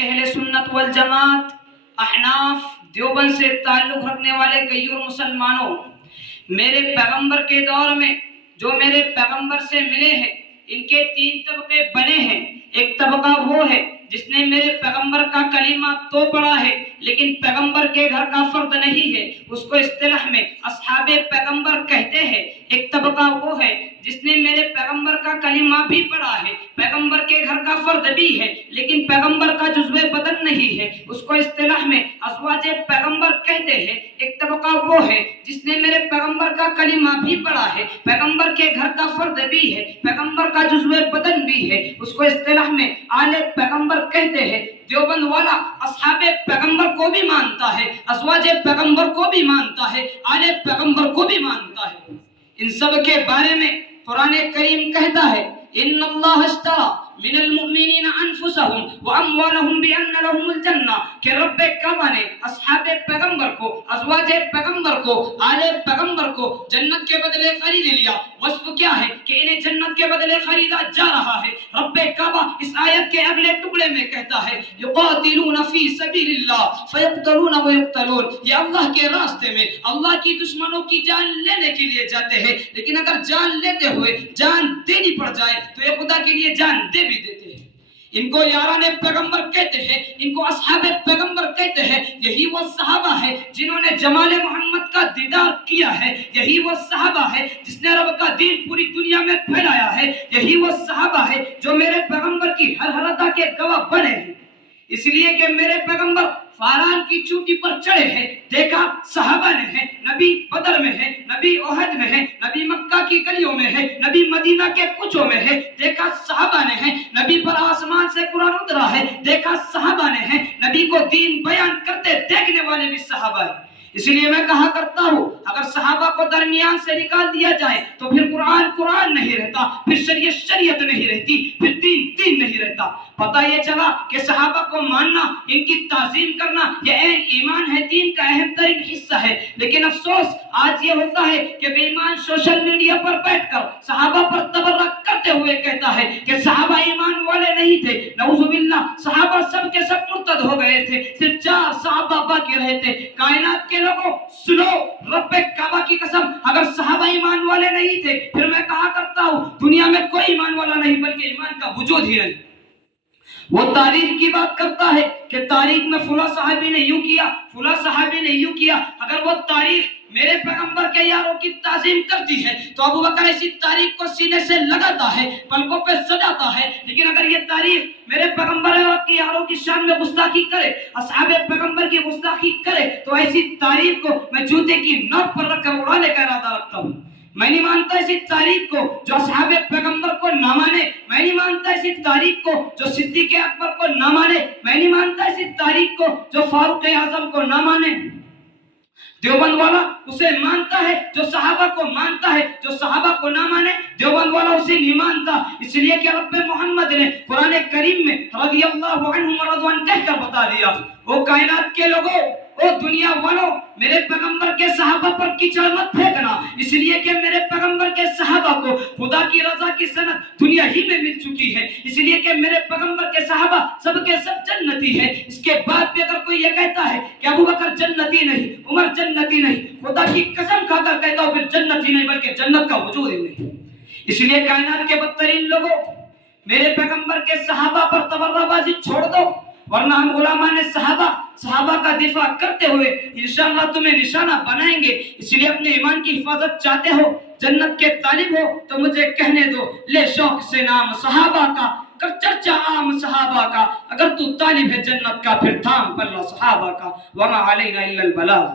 اہل سنت والجماعت احناف دیوبند سے تعلق رکھنے والے غیور مسلمانوں، میرے پیغمبر کے دور میں جو میرے پیغمبر سے ملے ہیں ان کے 3 طبقے بنے ہیں۔ ایک طبقہ وہ ہے جس نے میرے پیغمبر کا کلمہ تو پڑھا ہے لیکن پیغمبر کے گھر کا فرد نہیں ہے، اس کو اصطلاح میں اصحاب پیغمبر کہتے ہیں۔ ایک طبقہ وہ ہے جس نے میرے پیغمبر کا کلمہ بھی پڑھا ہے، پیغمبر کے گھر کا فرد بھی ہے لیکن پیغمبر کا جزو بدن نہیں ہے، اس کو اصطلاح میں ازواج پیغمبر کہتے ہیں۔ ایک طبقہ وہ ہے جس نے میرے پیغمبر کا کلمہ بھی پڑھا ہے، پیغمبر کے گھر کا فرد بھی ہے، پیغمبر کا جزو بدن بھی ہے، اس کو اصطلاح میں آل پیغمبر کہتے ہیں۔ دیوبند والا اصحاب پیغمبر کو بھی مانتا ہے، ازواج پیغمبر کو بھی مانتا ہے، آل پیغمبر کو بھی مانتا ہے۔ ان سب کے بارے میں قرآن کریم کہتا ہے ان اللہ اشترى من المؤمنین انفسهم واموالهم بان لهم الجنہ، کہ رب کعبہ نے اصحاب پیغمبر کو، ازواج پیغمبر کو، آل پیغمبر کو جنت کے بدلے خرید لیا۔ وصف کیا ہے کہ انہیں جنت کے بدلے خریدا جا رہا ہے۔ رب کعبہ اس آیت کے اگلے ٹکڑے میں کہتا ہے یقاتلون فی سبیل اللہ فیقتلون ویقتلون، یہ اللہ کے راستے میں اللہ کی دشمنوں کی جان لینے کے لیے جاتے ہیں، لیکن اگر جان لیتے ہوئے جان دینی پڑ جائے تو یہ خدا کے لیے جان دے بھی دیتے ہیں۔ ان کو یاران پیغمبر کہتے ہیں، ان کو اصحاب پیغمبر کہتے ہیں۔ یہی وہ صحابہ ہے جنہوں نے جمال محمد کا دیدار کیا ہے، یہی وہ صحابہ ہے جس نے رب کا دین پوری دنیا میں پھیلایا ہے، یہی وہ صحابہ ہے جو میرے پیغمبر کی ہر حالت کے گواہ بنے ہیں۔ اس لیے کہ میرے پیغمبر فاران کی چوٹی پر چڑھے ہیں، دیکھا صحابہ نے ہیں، نبی بدر میں ہے، نبی احد میں ہے، نبی مکہ کی گلیوں میں ہے، نبی مدینہ کے کوچوں میں ہے، دیکھا صحابہ نے ہیں، نبی پر آسمان سے قرآن اترا ہے، دیکھا صحابہ نے ہیں، نبی کو دین بیان کرتے دیکھنے والے بھی صحابہ ہیں۔ اس لیے میں کہا کرتا ہوں اگر صحابہ کو درمیان سے نکال دیا جائے تو پھر قرآن قرآن نہیں رہتا، پھر شریعت شریعت نہیں رہتی، پھر دین دین نہیں رہتا۔ پتہ یہ چلا کہ صحابہ کو ماننا، ان کی تعظیم کرنا یہ عین ایمان ہے، دین کا اہم ترین حصہ ہے۔ لیکن افسوس آج یہ ہوتا ہے کہ بے ایمان سوشل میڈیا پر بیٹھ کر صحابہ پر تبرک کرتے ہوئے کہتا ہے کہ صحابہ ایمان والے نہیں تھے۔ نعوذ باللہ، صحابہ سب کے سب مرتد ہو گئے تھے، صرف 4 صحابہ باقی رہے تھے۔ کائنات کے لوگوں سنو، رب کعبہ کی قسم، اگر صحابہ ایمان والے نہیں تھے پھر میں کہا کرتا ہوں دنیا میں کوئی ایمان والا نہیں بلکہ ایمان کا وجود ہی نہیں۔ وہ تاریخ کی بات کرتا ہے کہ تاریخ میں فلاں صحابی نے یوں کیا، فلاں صحابی نے یوں کیا۔ اگر وہ تاریخ میرے پیغمبر کے یاروں کی تعظیم کرتی ہے تو ابو بکر اسی تاریخ کو سینے سے لگاتا ہے، پلکوں پہ سجاتا ہے۔ لیکن اگر یہ تاریخ میرے پیغمبر کے یاروں کی شان میں گستاخی کرے، اصحاب پیغمبر کی گستاخی کرے، تو ایسی تاریخ کو میں جوتے کی نوک پر رکھ کر اڑانے کا ارادہ رکھتا ہوں۔ میں نہیں مانتا ایسی تاریخ کو جو اصحاب پیغمبر کو نہ مانے، میں نہیں مانتا ایسی تاریخ کو جو صدیق اکبر کو نہ مانے، میں نہیں مانتا ایسی تاریخ کو جو فاروق اعظم کو نہ مانے۔ دیوبند والا اسے مانتا ہے جو صحابہ کو مانتا ہے، جو صحابہ کو نہ مانے دیوبند والا اسے نہیں مانتا۔ اس لیے کہ رب محمد نے قرآن کریم میں رضی اللہ عنہم ورضوان کہہ کر بتا دیا، او کائنات کے لوگوں، او دنیا والوں، میرے پیغمبر کے صحابہ پر کیچڑ مت پھینکنا، اس لیے کہ میرے پیغمبر کے صحابہ کو خدا کی رضا کی سند دنیا ہی میں مل چکی ہے۔ اس لیے کہ میرے پیغمبر کے صحابہ سب کے سب جنتی ہیں۔ اس کے بعد بھی اگر کوئی یہ کہتا ہے کہ ابو بکر جنتی نہیں، عمر جنتی نہیں، خدا کی قسم کھا کر کہتا ہوں پھر جنتی نہیں بلکہ جنت کا وجود ہی نہیں۔ اس لیے کائنات کے بدترین لوگوں، میرے پیغمبر کے صحابہ پر تبرہ بازی چھوڑ دو، ورنہ ہم غلامان صحابہ کا دفاع کرتے ہوئے انشاءاللہ تمہیں نشانہ بنائیں گے۔ اس لیے اپنے ایمان کی حفاظت چاہتے ہو، جنت کے طالب ہو تو مجھے کہنے دو، لے شوق سے نام صحابہ کا، کر چرچا عام صحابہ کا، اگر تو طالب ہے جنت کا پھر تھام پلہ صحابہ کا، وما علینا الا البلاغ۔